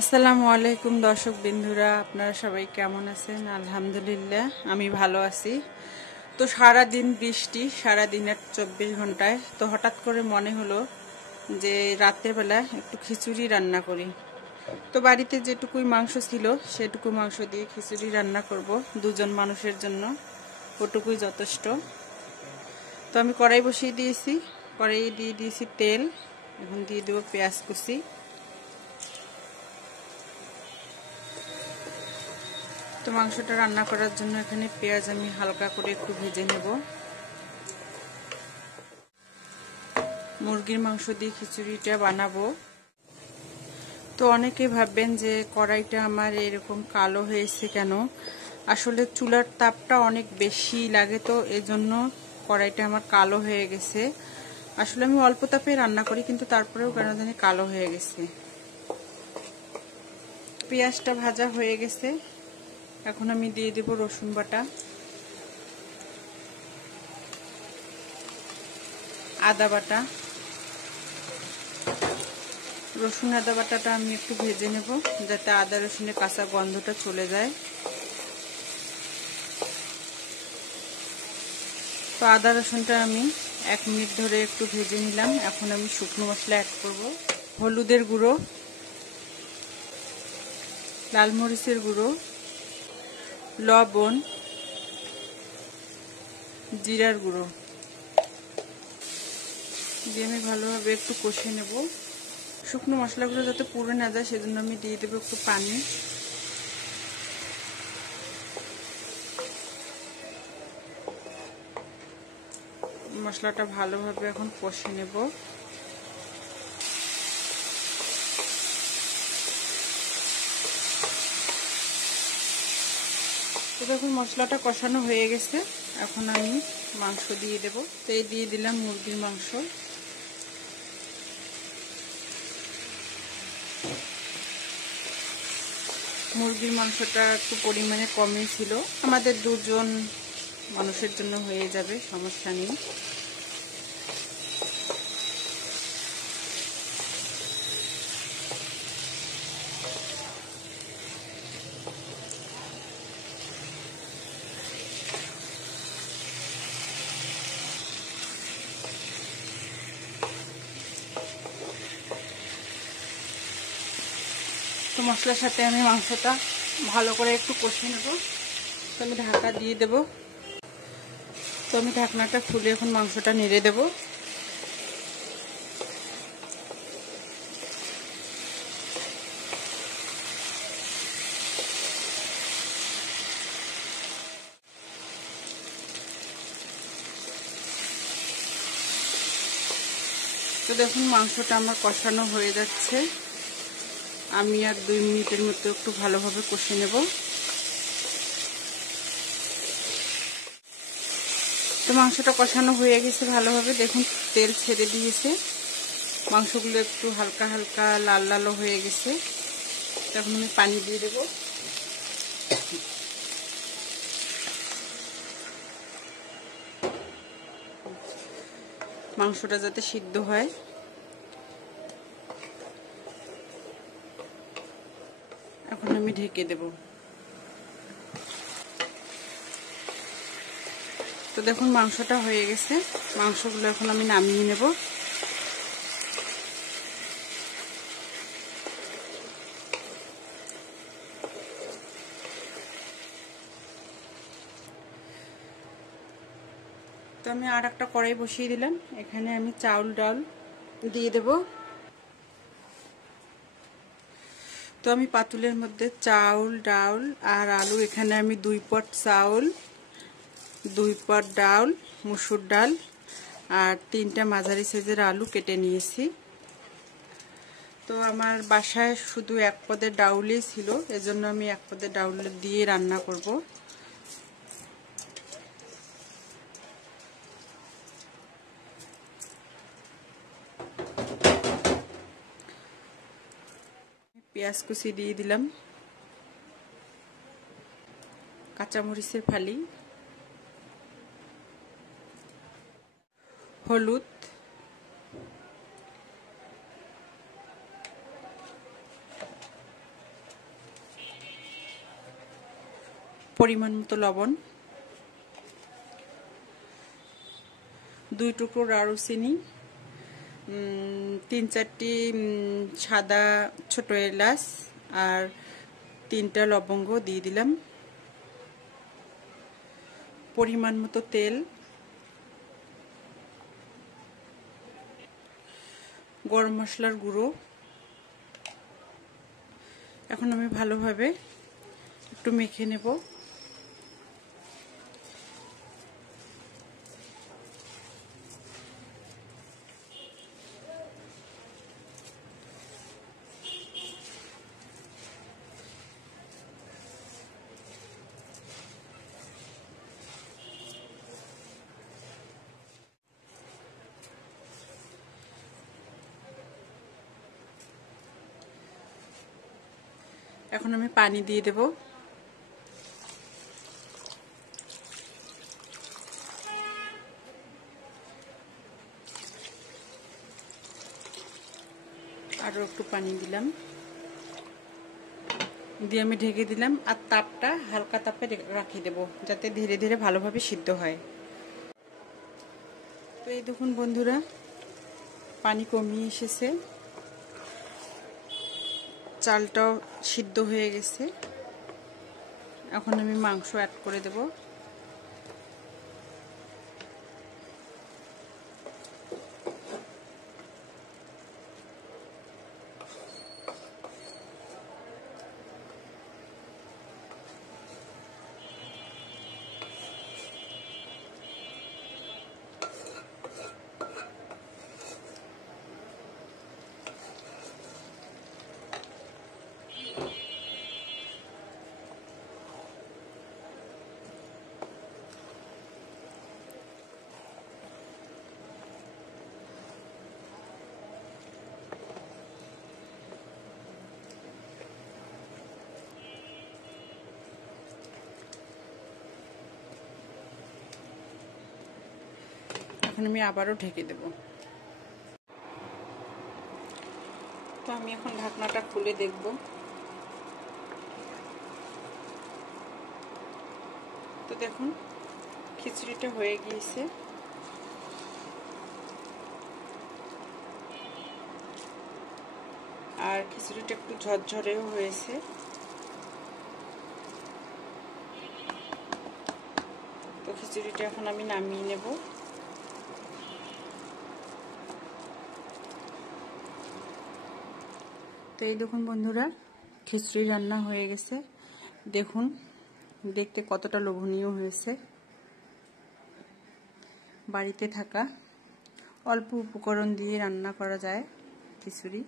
আসসালামু আলাইকুম দর্শক বিন্দুরা, আপনারা সবাই কেমন আছেন? আলহামদুলিল্লাহ আমি ভালো আছি। তো সারা দিন বৃষ্টি, সারা দিনের 24 ঘন্টায় তো হঠাৎ করে মনে হলো যে রাতের বেলা একটু খিচুড়ি রান্না করি। তো বাড়িতে যেটুকুই মাংস ছিল সেটুকু মাংস দিয়ে খিচুড়ি রান্না করব দুজন মানুষের জন্য, ওটুকুই যথেষ্ট। তো আমি কড়াই বসিয়ে দিয়েছি, কড়াইয়ে দিয়ে দিয়েছি তেল। এখন দিয়ে দেবো পেঁয়াজ কুচি। তো মাংসটা রান্না করার জন্য এখানে পেঁয়াজ আমি হালকা করে একটু ভেজে নেব। মুরগির মাংস দিয়ে খিচুড়িটা বানাবো। তো অনেকে ভাববেন যে কড়াইটা আমার এরকম কালো হয়েছে কেন। আসলে চুলার তাপটা অনেক বেশি লাগে, তো এজন্য কড়াইটা আমার কালো হয়ে গেছে। আসলে আমি অল্প তাপে রান্না করি, কিন্তু তারপরেও কেন জানি কালো হয়ে গেছে। পেঁয়াজটা ভাজা হয়ে গেছে, এখন আমি দিয়ে দেব রসুন বাটা, আদা বাটা। রসুন আদা বাটাটা আমি একটু ভেজে নেব যাতে আদা রসুনের কাঁচা গন্ধটা চলে যায়। তো আদা রসুনটা আমি 1 মিনিট ধরে একটু ভেজে নিলাম। এখন আমি শুকনো মশলা অ্যাড করব। হলুদের গুঁড়ো, লাল মরিচের গুঁড়ো, লবণ, জিরার গুঁড়ো দিয়ে আমি ভালোভাবে একটু কষে নেব। শুকনো মশলাগুলো যাতে পুড়ে না যায় সেজন্য আমি দিয়ে দেবো একটু পানি। মশলাটা ভালোভাবে এখন কষে নেব। তো দেখুন মশলাটা কষানো হয়ে গেছে, এখন আমি মাংস দিয়ে দেব। তো এই দিয়ে দিলাম মুরগির মাংস। মুরগির মাংসটা একটু পরিমাণে কমই ছিল, আমাদের দুজন মানুষের জন্য হয়ে যাবে, সমস্যা নেই। তো মশলার সাথে আমি মাংসটা ভালো করে একটু কষে নেব। তো আমি ঢাকা দিয়ে দেব। তো আমি ঢাকনাটা খুলে এখন মাংসটা নেড়ে দেব। তো দেখুন মাংসটা আমার কষানো হয়ে যাচ্ছে, আমি আর 2 মিনিটের মতো একটু ভালোভাবে কষে নেব। তো মাংসটা কষানো হয়ে গেছে ভালোভাবে, দেখুন তেল ছেড়ে দিয়েছে, মাংসগুলো একটু হালকা হালকা লাল লালও হয়ে গেছে। তখন আমি পানি দিয়ে দেব। মাংসটা যাতে সিদ্ধ হয়। এখন আমি ঢেকে দেব। তো দেখুন মাংসটা হয়ে গেছে, মাংসগুলো এখন আমি নামিয়ে নেব। তো আমি আর একটা কড়াই বসিয়ে দিলাম, এখানে আমি চাউল ডাল দিয়ে দেব। তো আমি পাতুলের মধ্যে চাউল ডাল আর আলু, এখানে আমি 2 পট চাউল, 2 পট ডাল, মসুর ডাল আর 3টা মাঝারি সাইজের আলু কেটে নিয়েছি। তো আমার বাসায় শুধু 1 পদের ডাউলই ছিল, এজন্য আমি 1 পদের ডাউল দিয়ে রান্না করব। পেঁয়াজ কুচি দিয়ে দিলাম, কাঁচামরিচের ফালি, হলুদ, পরিমাণ মতো লবণ, 2 টুকরো দারুচিনি, 3-4টি সাদা ছোট এলাচ আর 3টা লবঙ্গ দিয়ে দিলাম, পরিমাণ মতো তেল, গরম মশলার গুঁড়ো। এখন আমি ভালোভাবে একটু মেখে নেব। এখন আমি পানি দিয়ে দেব। আরো একটু পানি দিলাম, দিয়ে আমি ঢেকে দিলাম আর তাপটা হালকা তাপে রাখি দেব যাতে ধীরে ধীরে ভালোভাবে সিদ্ধ হয়। তো এই দেখুন বন্ধুরা, পানি কমিয়ে এসেছে, চালটাও সিদ্ধ হয়ে গেছে। এখন আমি মাংস অ্যাড করে দেব। এখন আমি আবারও ঢেকে দেব। তো আমি এখন ঢাকনাটা খুলে দেখব। তো দেখুন খিচুড়িটা হয়ে গিয়েছে। আর খিচুড়িটা একটু ঝরঝরেও হয়েছে। তো খিচুড়িটা এখন আমি নামিয়ে নেব। তো এই দেখুন বন্ধুরা, খিচুড়ি রান্না হয়ে গেছে। দেখুন দেখতে কতটা লোভনীয় হয়েছে। বাড়িতে থাকা অল্প উপকরণ দিয়ে রান্না করা যায় খিচুড়ি।